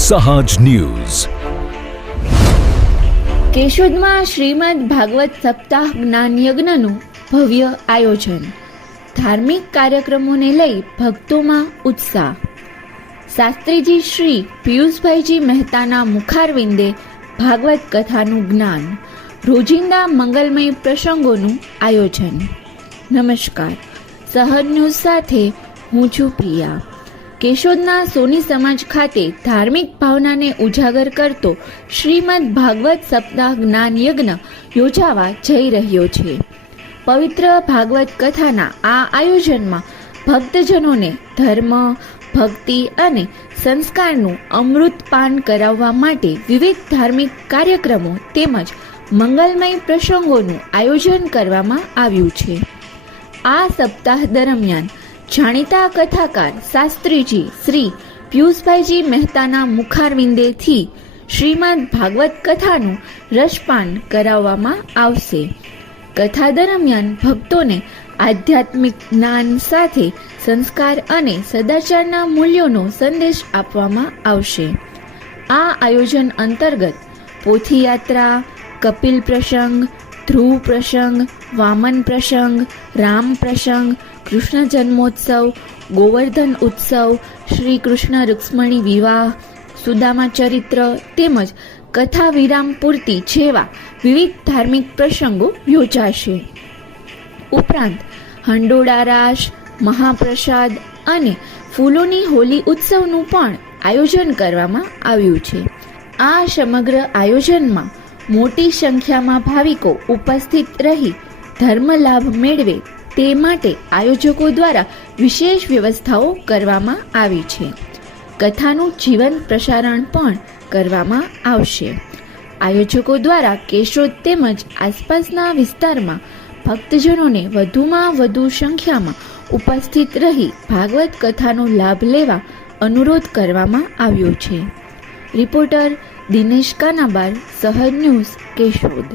સહાજ news. કેશોદમાં Shrimad Bhagavat સપ્તાહ જ્ઞાન યજ્ઞનું ભવ્ય આયોજન. ધાર્મિક કાર્યક્રમોને લઈ ભક્તોમાં ઉત્સાહ. શાસ્ત્રીજી શ્રી પિયુષભાઈજી મહેતાના મુખારવિંદે ભાગવત કથાનું જ્ઞાન. રોજિંદા મંગલમય પ્રસંગોનું આયોજન. નમસ્કાર, સહજ ન્યૂઝ સાથે હું છું પ્રિયા. કેશોદના સોની સમાજ ખાતે ધાર્મિક ભાવનાને ઉજાગર કરતો શ્રીમદ ભાગવત સપ્તાહ જ્ઞાન યજ્ઞ યોજાવા જઈ રહ્યો છે. પવિત્ર ભાગવત કથાના આ આયોજનમાં ભક્તજનોને ધર્મ, ભક્તિ અને સંસ્કારનું અમૃતપાન કરાવવા માટે વિવિધ ધાર્મિક કાર્યક્રમો તેમજ મંગલમય પ્રસંગોનું આયોજન કરવામાં આવ્યું છે. આ સપ્તાહ દરમિયાન જાણીતા કથાકાર શાસ્ત્રીજી શ્રી પિયુષભાઈજી મહેતાના મુખારવિંદેથી શ્રીમદ ભાગવત કથાનું રસપાન કરાવવામાં આવશે. કથા દરમિયાન ભક્તોને આધ્યાત્મિક જ્ઞાન સાથે સંસ્કાર અને સદાચારના મૂલ્યોનો સંદેશ આપવામાં આવશે. આ આયોજન અંતર્ગત પોથીયાત્રા, કપિલ પ્રસંગ, ધ્રુવ પ્રસંગ, વામન પ્રસંગ, રામ પ્રસંગ, કૃષ્ણ જન્મોત્સવ, ગોવર્ધન ઉત્સવ, શ્રી કૃષ્ણ રૂક્ષ્મણી વિવાહ, સુદામા ચરિત્ર તેમજ કથા વિરામ પૂર્તિ જેવા વિવિધ ધાર્મિક પ્રસંગો યોજાશે. ઉપરાંત હંડોળા રાસ, મહાપ્રસાદ અને ફૂલોની હોલી ઉત્સવનું પણ આયોજન કરવામાં આવ્યું છે. આ સમગ્ર આયોજનમાં મોટી સંખ્યામાં ભાવિકો ઉપસ્થિત રહી ધર્મ લાભ મેળવે તે માટે આયોજકો દ્વારા વિશેષ વ્યવસ્થાઓ કરવામાં આવી છે. કથાનું જીવંત પ્રસારણ પણ કરવામાં આવશે. આયોજકો દ્વારા કેશોદ તેમજ આસપાસના વિસ્તારમાં ભક્તજનોને વધુમાં વધુ સંખ્યામાં ઉપસ્થિત રહી ભાગવત કથાનો લાભ લેવા અનુરોધ કરવામાં આવ્યો છે. રિપોર્ટર દિનેશ કાનાબાર, સહજ ન્યૂઝ, કેશોદ.